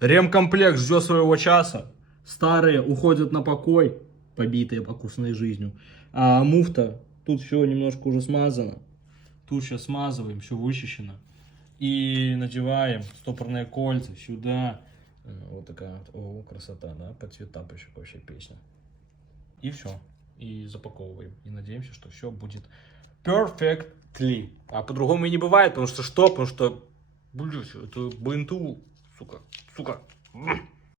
Ремкомплект ждет своего часа. Старые уходят на покой, побитые покусной жизнью. А муфта, тут все немножко уже смазано. Тут сейчас смазываем, все вычищено. И надеваем стопорные кольца сюда. Вот такая вот, о, красота, да? По цветам еще вообще песня. И все. И запаковываем. И надеемся, что все будет perfectly. А по-другому и не бывает, потому что что? Потому что, блядь, это БНТУ, сука.